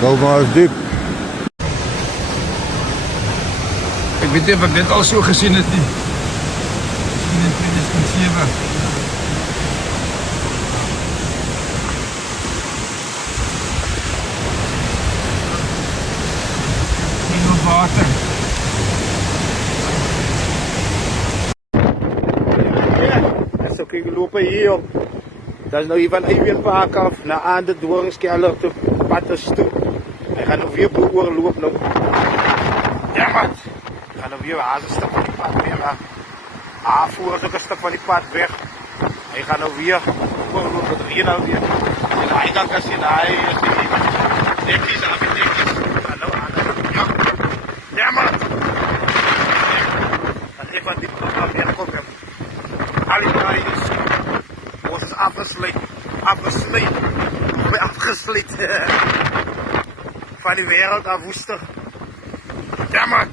Gou maar is diep. Ik weet niet of ik dit al zo gezien heb nie. Misschien in 2007. Hier op water. Ja, so kyk loop hier. Dat is nou hier van Eiwienpark af naar aan de Doornskelder te Patters toe. Hij gaat nog weer oorloop nou. Ja man. Hij gaat nog weer een stuk van die pad weer weg. Aanvoer is ook een stuk van die pad weg. Hij gaat nou weer oorloop met hier nou weer. En hij kan kan zien, hij is die netjes af en netjes. Gaat nou aan. Ja. Ja man. Dat ik van die pad af weer kom. Alle draaien. Ons is afgesleed. Afgesleed. Van die wereld af woester. Ja man.